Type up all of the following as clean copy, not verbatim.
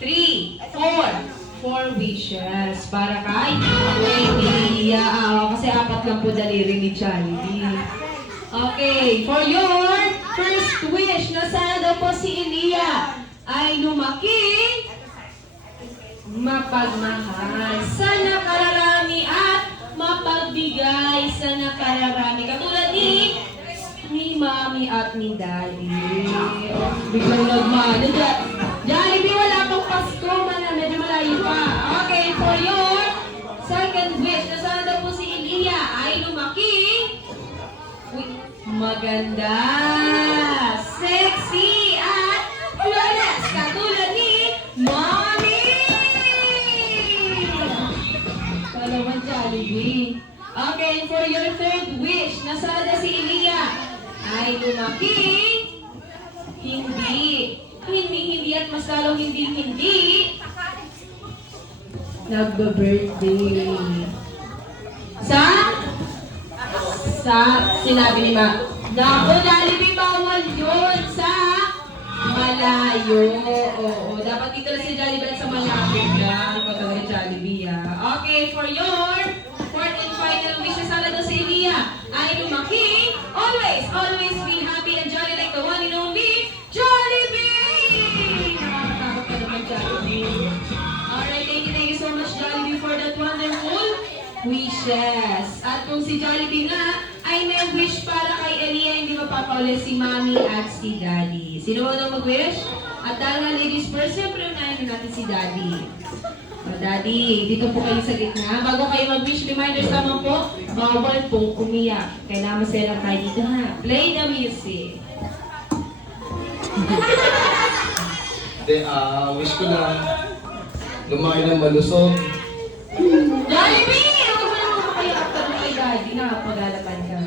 3, 4. 4 wishes para kay Elia. Kasi apat lang po daliri ni Jollibee. Okay, for your first wish, na sana daw po si Elia ay lumaki, mapagmahal, sana kararami at mapagbigay, sana kararami. Katulad ni Mami at ni Daddy. Biglang nagmano. Jollibee, wala pang Pasko, medyo malayo pa. Okay, for your second wish, na sana daw po si Elia ay lumaki, maganda, sexy, at flawless, katulad ni Mommy! Palawan, Jollibee. Okay, for your third wish, na sana si Elia ay lumaki, hindi, at mas lalong hindi, nagbe-birthday. Sinabi ni Ma, naku, Jollibee, bawal yun sa malayo. Oo, dapat dito na si Jollibee sa malapit lang. Ikaw ni Jollibee, Okay, for your fourth and final wish, na sana daw si Elia ay lumaki, always feel happy and jolly like the one and only Jollibee! Nakakatakot ka naman, Jollibee. Alright, thank you so much, Jollibee, for that wonderful wishes. At kung si Jollibee nga ay may wish para kay Elia, hindi mapapauli si Mami at si Daddy. Sino mo nang mag-wish? At dahil nga ladies first, siyempre unahin natin si Daddy. O Daddy, dito po kayo sa gitna. Bago kayo mag-wish, reminders naman po, bawal pong umiyak. Kailangan masaya lang tayo dito, ha? Play the music. Wish ko lang lumaki ng malusog. Jollibee! Huwag mo naman makayak ka doon kay Daddy na pag-alapan ka.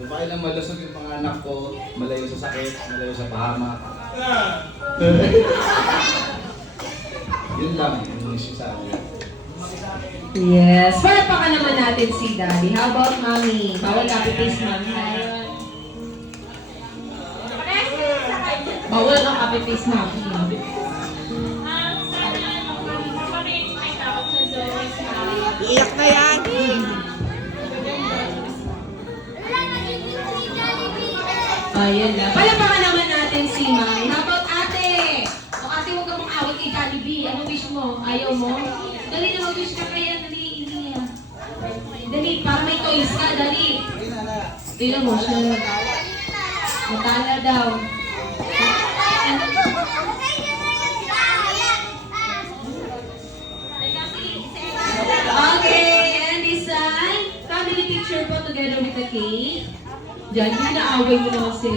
Lumaki ng malusog yung mga anak ko, malayo sa sakit, malayo sa pahamak. Yun lang, yung wish ko sa akin. Yes. Para pa ka naman natin si Daddy. How about Mommy? Bawal copy-paste, Mommy. Bawal ang copy-paste, Mommy. Iyak na yan. Ayan na. Palapakan naman natin si Mommy. How about ate? O ate, huwag ka mong awit kay Jollibee. Ano wish mo? Ayaw mo? Dali na mag-wish ka kaya. Dali, para may toys ka. Dali. Tingnan mo siya. Matala daw. Okay, and this family picture po together with the cake. Diyan, hindi na away mo naman sila.